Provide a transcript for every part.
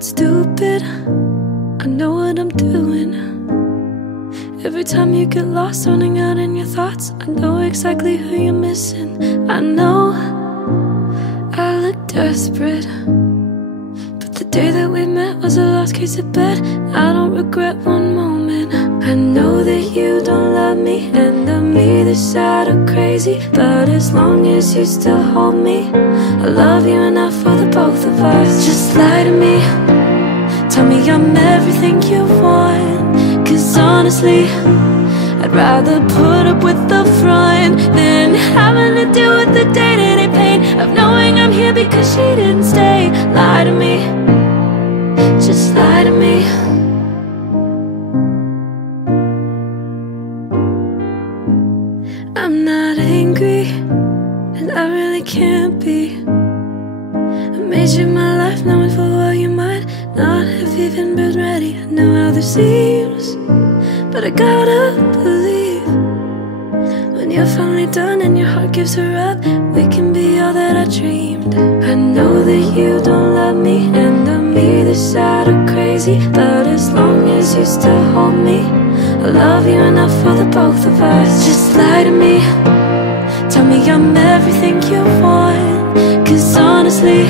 not stupid, I know what I'm doing. Every time you get lost, running out in your thoughts, I know exactly who you're missing. I know I look desperate, but the day that we met was a lost case of bet. I don't regret one moment. I know that you don't love me, and I'm either sad or crazy, but as long as you still hold me, I love you enough for the both of us. Just lie to me, tell me I'm everything you want, 'cause honestly, I'd rather put up with the front than having to deal with the day-to-day pain of knowing I'm here because she didn't stay. Lie to me, just lie to me. I'm not angry, and I really can't be. I made you my life, knowing full well you might not have even been ready. I know how this seems, but I gotta believe when you're finally done and your heart gives her up, we can be all that I dreamed. I know that you don't love me, and I'm either sad or crazy, but as long as you still hold me, I love you enough for the both of us. Just lie to me, tell me I'm everything you want, 'cause honestly,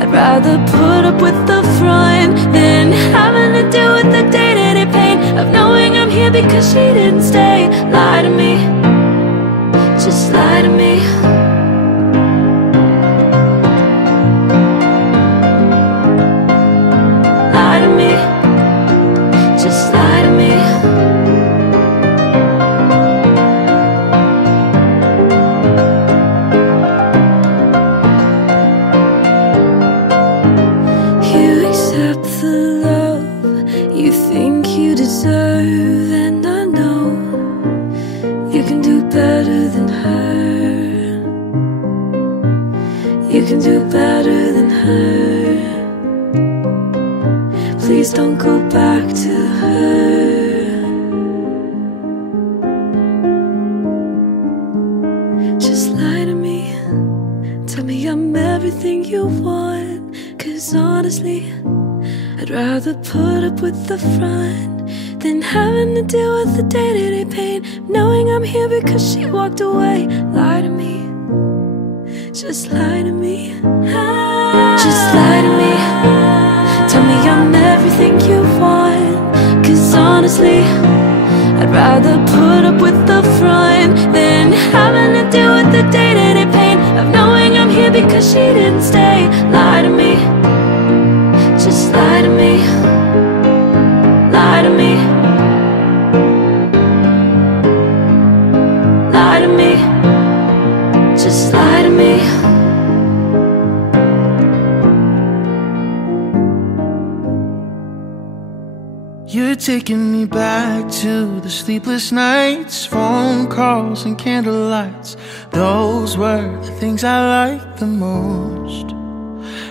I'd rather put up with the front than having to deal with the day-to-day pain of knowing I'm here because she didn't stay. Lie to me, just lie to me. Lie to me, just lie to me. You accept the love you think you deserve, and I know you can do better than her. You can do better than her. Please don't go back to her. Just lie to me, tell me I'm everything you want, 'cause honestly, I'd rather put up with the front than having to deal with the day-to-day pain, knowing I'm here because she walked away. Lie to me, just lie to me. Just lie to me, tell me I'm everything you want, 'cause honestly, I'd rather put up with the front than having to deal with the day-to-day pain of knowing I'm here because she didn't stay. Lie to me, just lie to me. Lie to me, lie to me, just lie to me. You're taking me back to the sleepless nights, phone calls and candlelights. Those were the things I liked the most.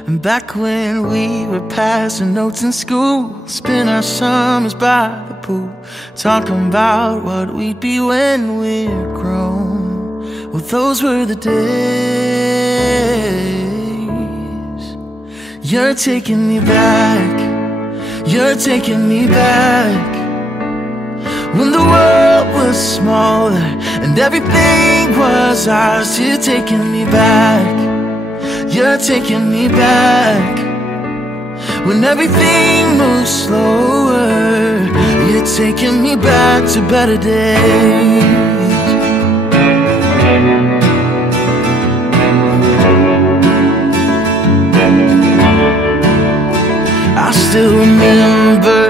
And back when we were passing notes in school, spend our summers by the pool, talking about what we'd be when we're grown. Well, those were the days. You're taking me back, you're taking me back, when the world was smaller and everything was ours. You're taking me back, you're taking me back, when everything moves slower. You're taking me back to better days. I still remember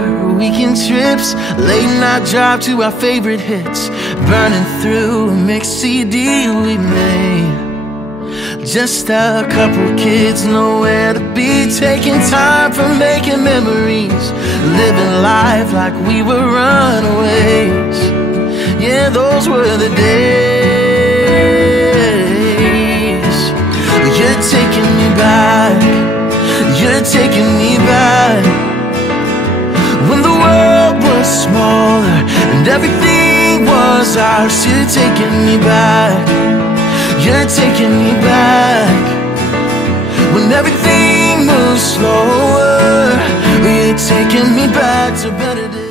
weekend trips, late night drive to our favorite hits, burning through a mixed CD we made. Just a couple kids, nowhere to be, taking time for making memories, living life like we were runaways. Yeah, those were the days. You're taking me back, you're taking me back, when the world was smaller and everything was ours. You're taking me back, you're taking me back, when everything moves slower. taking me back to better days.